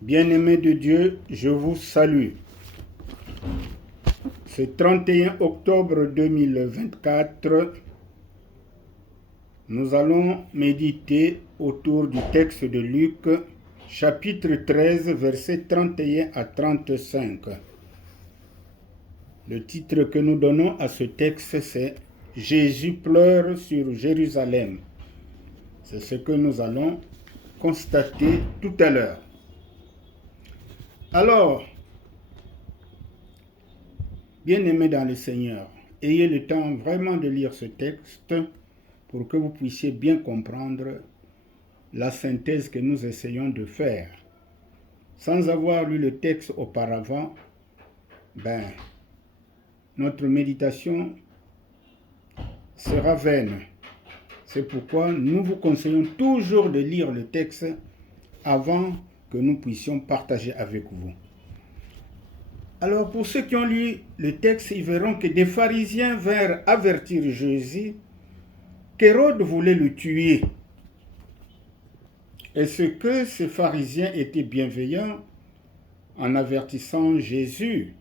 Bien-aimés de Dieu, je vous salue. Ce 31 octobre 2024, nous allons méditer autour du texte de Luc, chapitre 13, versets 31 à 35. Le titre que nous donnons à ce texte, c'est « Jésus pleure sur Jérusalem ». C'est ce que nous allons constater tout à l'heure. Alors, bien-aimés dans le Seigneur, ayez le temps vraiment de lire ce texte pour que vous puissiez bien comprendre la synthèse que nous essayons de faire. Sans avoir lu le texte auparavant, notre méditation sera vaine. C'est pourquoi nous vous conseillons toujours de lire le texte avant que nous puissions partager avec vous. Alors pour ceux qui ont lu le texte, ils verront que des pharisiens vinrent avertir Jésus qu'Hérode voulait le tuer. Est-ce que ces pharisiens étaient bienveillants en avertissant Jésus?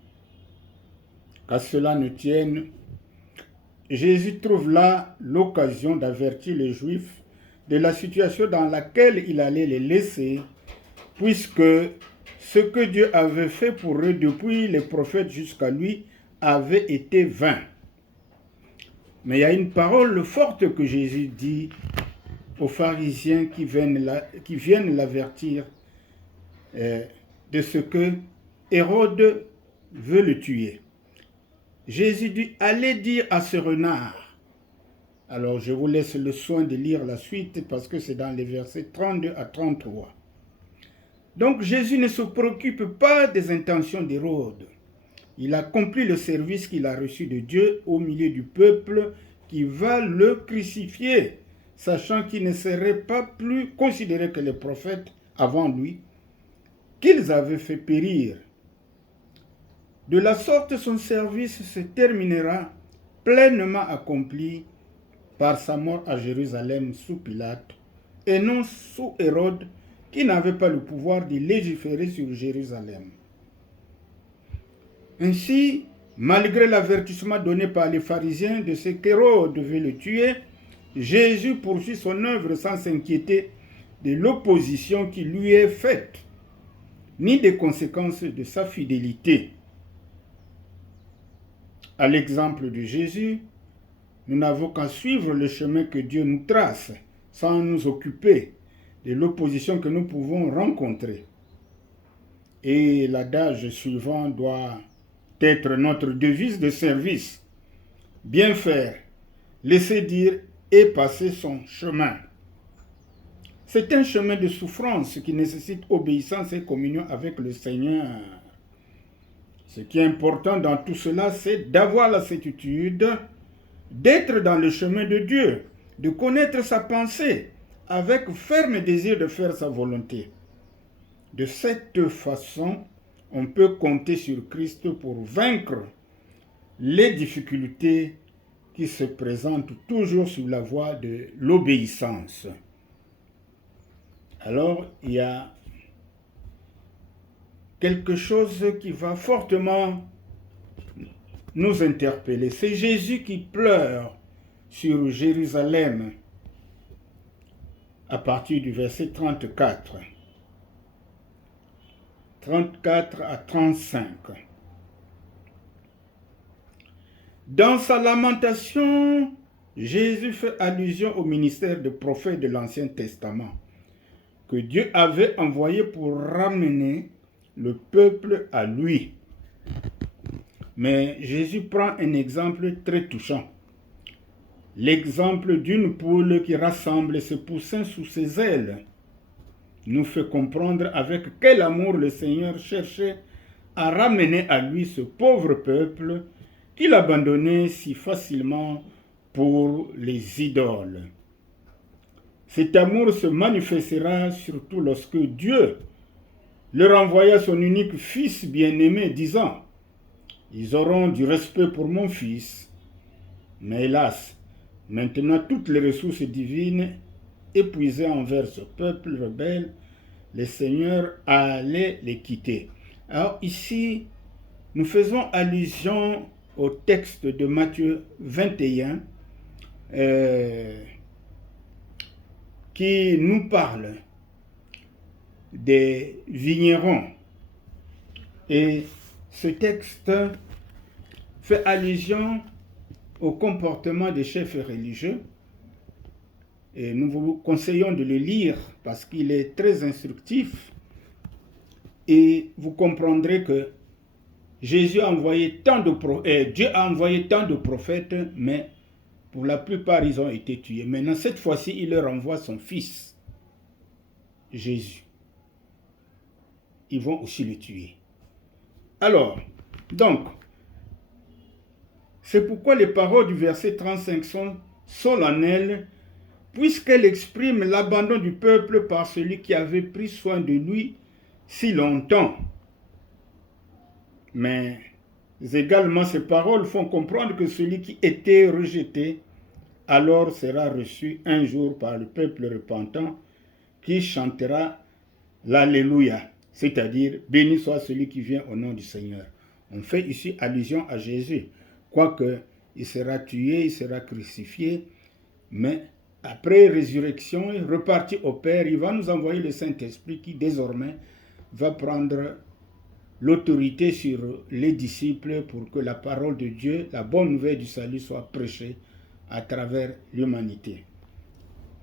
Qu'à cela ne tienne, Jésus trouve là l'occasion d'avertir les Juifs de la situation dans laquelle il allait les laisser, puisque ce que Dieu avait fait pour eux depuis les prophètes jusqu'à lui avait été vain. Mais il y a une parole forte que Jésus dit aux pharisiens qui viennent l'avertir de ce que Hérode veut le tuer. Jésus dit, allez dire à ce renard. Alors je vous laisse le soin de lire la suite parce que c'est dans les versets 32 à 33. Donc Jésus ne se préoccupe pas des intentions d'Hérode. Il accomplit le service qu'il a reçu de Dieu au milieu du peuple qui va le crucifier, sachant qu'il ne serait pas plus considéré que les prophètes avant lui, qu'ils avaient fait périr. De la sorte, son service se terminera pleinement accompli par sa mort à Jérusalem sous Pilate, et non sous Hérode, qui n'avait pas le pouvoir de légiférer sur Jérusalem. Ainsi, malgré l'avertissement donné par les pharisiens de ce qu'Hérode devait le tuer, Jésus poursuit son œuvre sans s'inquiéter de l'opposition qui lui est faite, ni des conséquences de sa fidélité. À l'exemple de Jésus, nous n'avons qu'à suivre le chemin que Dieu nous trace, sans nous occuper de l'opposition que nous pouvons rencontrer. Et l'adage suivant doit être notre devise de service. Bien faire, laisser dire et passer son chemin. C'est un chemin de souffrance qui nécessite obéissance et communion avec le Seigneur. Ce qui est important dans tout cela, c'est d'avoir la certitude d'être dans le chemin de Dieu, de connaître sa pensée, avec ferme désir de faire sa volonté. De cette façon, on peut compter sur Christ pour vaincre les difficultés qui se présentent toujours sur la voie de l'obéissance. Alors, il y a quelque chose qui va fortement nous interpeller. C'est Jésus qui pleure sur Jérusalem à partir du verset 34. 34 à 35. Dans sa lamentation, Jésus fait allusion au ministère de prophète de l'Ancien Testament que Dieu avait envoyé pour ramener le peuple à lui. Mais Jésus prend un exemple très touchant. L'exemple d'une poule qui rassemble ses poussins sous ses ailes nous fait comprendre avec quel amour le Seigneur cherchait à ramener à lui ce pauvre peuple qu'il abandonnait si facilement pour les idoles. Cet amour se manifestera surtout lorsque Dieu leur envoya son unique fils bien-aimé, disant « Ils auront du respect pour mon fils. » Mais hélas, maintenant toutes les ressources divines épuisées envers ce peuple rebelle, le Seigneur allait les quitter. Alors ici, nous faisons allusion au texte de Matthieu 21 qui nous parle des vignerons. Et ce texte fait allusion au comportement des chefs religieux. Et nous vous conseillons de le lire parce qu'il est très instructif. Et vous comprendrez que Dieu a envoyé tant de prophètes, mais pour la plupart, ils ont été tués. Maintenant, cette fois-ci, il leur envoie son fils, Jésus. Ils vont aussi le tuer. Alors, donc, c'est pourquoi les paroles du verset 35 sont solennelles, puisqu'elles expriment l'abandon du peuple par celui qui avait pris soin de lui si longtemps. Mais également, ces paroles font comprendre que celui qui était rejeté alors sera reçu un jour par le peuple repentant qui chantera l'Alléluia, c'est-à-dire béni soit celui qui vient au nom du Seigneur. On fait ici allusion à Jésus, quoique il sera tué, il sera crucifié, mais après résurrection, reparti au Père, il va nous envoyer le Saint-Esprit qui désormais va prendre l'autorité sur les disciples pour que la parole de Dieu, la bonne nouvelle du salut soit prêchée à travers l'humanité.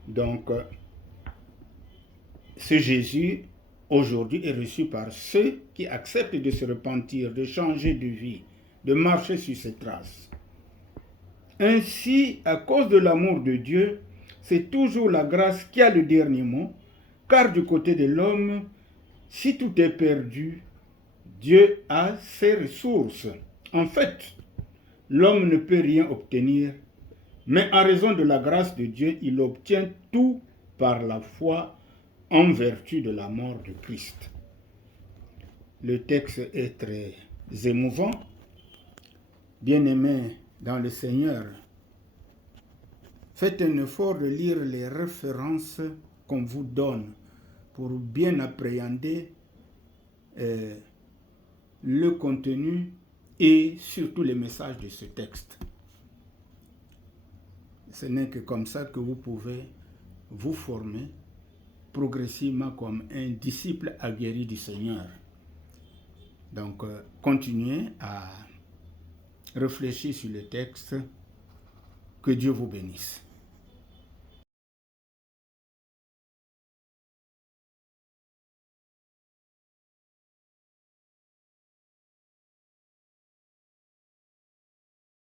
Donc, ce Jésus, aujourd'hui, est reçu par ceux qui acceptent de se repentir, de changer de vie, de marcher sur ses traces. Ainsi, à cause de l'amour de Dieu, c'est toujours la grâce qui a le dernier mot, car du côté de l'homme, si tout est perdu, Dieu a ses ressources. En fait, l'homme ne peut rien obtenir, mais en raison de la grâce de Dieu, il obtient tout par la foi en vertu de la mort de Christ. Le texte est très émouvant. Bien-aimés dans le Seigneur, faites un effort de lire les références qu'on vous donne pour bien appréhender le contenu et surtout les messages de ce texte. Ce n'est que comme ça que vous pouvez vous former progressivement comme un disciple aguerri du Seigneur. Donc, continuez à réfléchir sur le texte. Que Dieu vous bénisse.